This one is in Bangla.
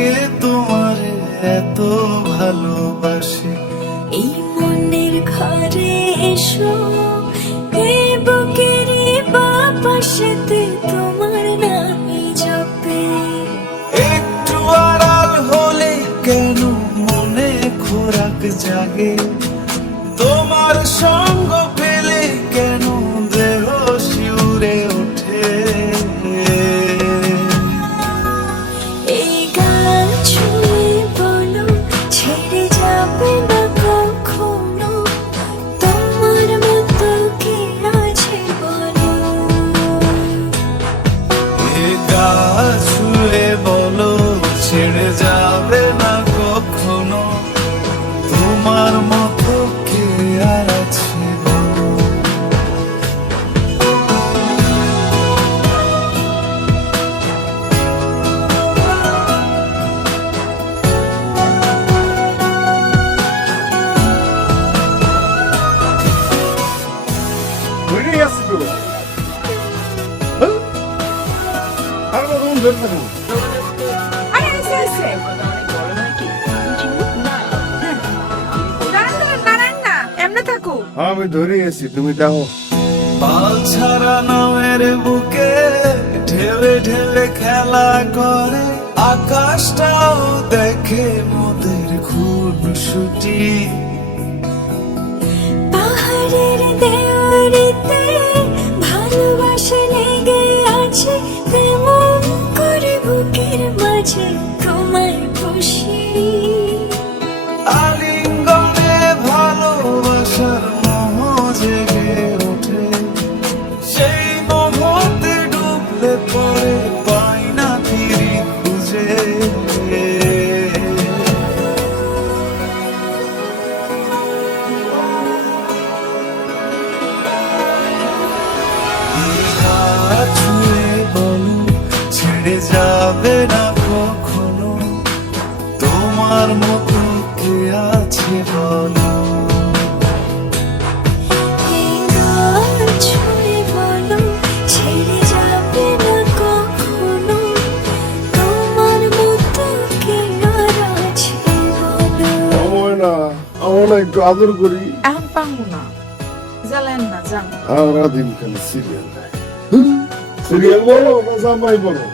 কে তোমার এত ভালোবাসে। এই মনের ঘরে এসো, এই বুকের বাপাশেতে তোমার নামই জপে। একটু আড়াল হলে কেন মনে খোরাক জাগে, তোমার সঙ্গ পেলে কেন দেহ শিউরে ওঠে। এই গান ছুঁয়ে বলো ছেড়ে যাবে না কখনো, তোমার মতো কে আছে বলো। এ গা ছুঁয়ে বলো ছেড়ে যাবে না কখনো, তোমার মতো কে আর আছে বলো। ঘুরে আসছি তো আর কতক্ষণ ধরে থাকবো? আরে এসে এসে দাঁড়ান না, এমনি থাকো। আমি ধরে গেছি, তুমি দেখো। পাল ছাড়া নামের বুকে ঢেবে ঢেবে খেলা করে, আকাশটাও দেখে মোদের খুনসুটি। পাহাড়ের দেওয়ারিতে ভালোবাসা লেগে আছে, তেমন করে বুকের মাঝে তোমায় খুশি। আলিঙ্গনে ভালোবাসার মোহ জেগে ওঠে, সেই মোহতে ডুবলে পরে পাই না ফিরি খুঁজে। ছুঁয়ে বলো ছেড়ে যাবে না কখনো, তোমার মতো কে আছে বলো। এই গান ছুঁয়ে বলো ছেড়ে যাবে না কখনো, তোমার মতো কে আর আছে বলো। সময় না, আমরা একটু আদর করি। এখন পাঙ্গু না, জ্বালেন না, যান। আমরা দিন খালি সিরিয়াল সিরিয়াল বলো না জামাই বলো।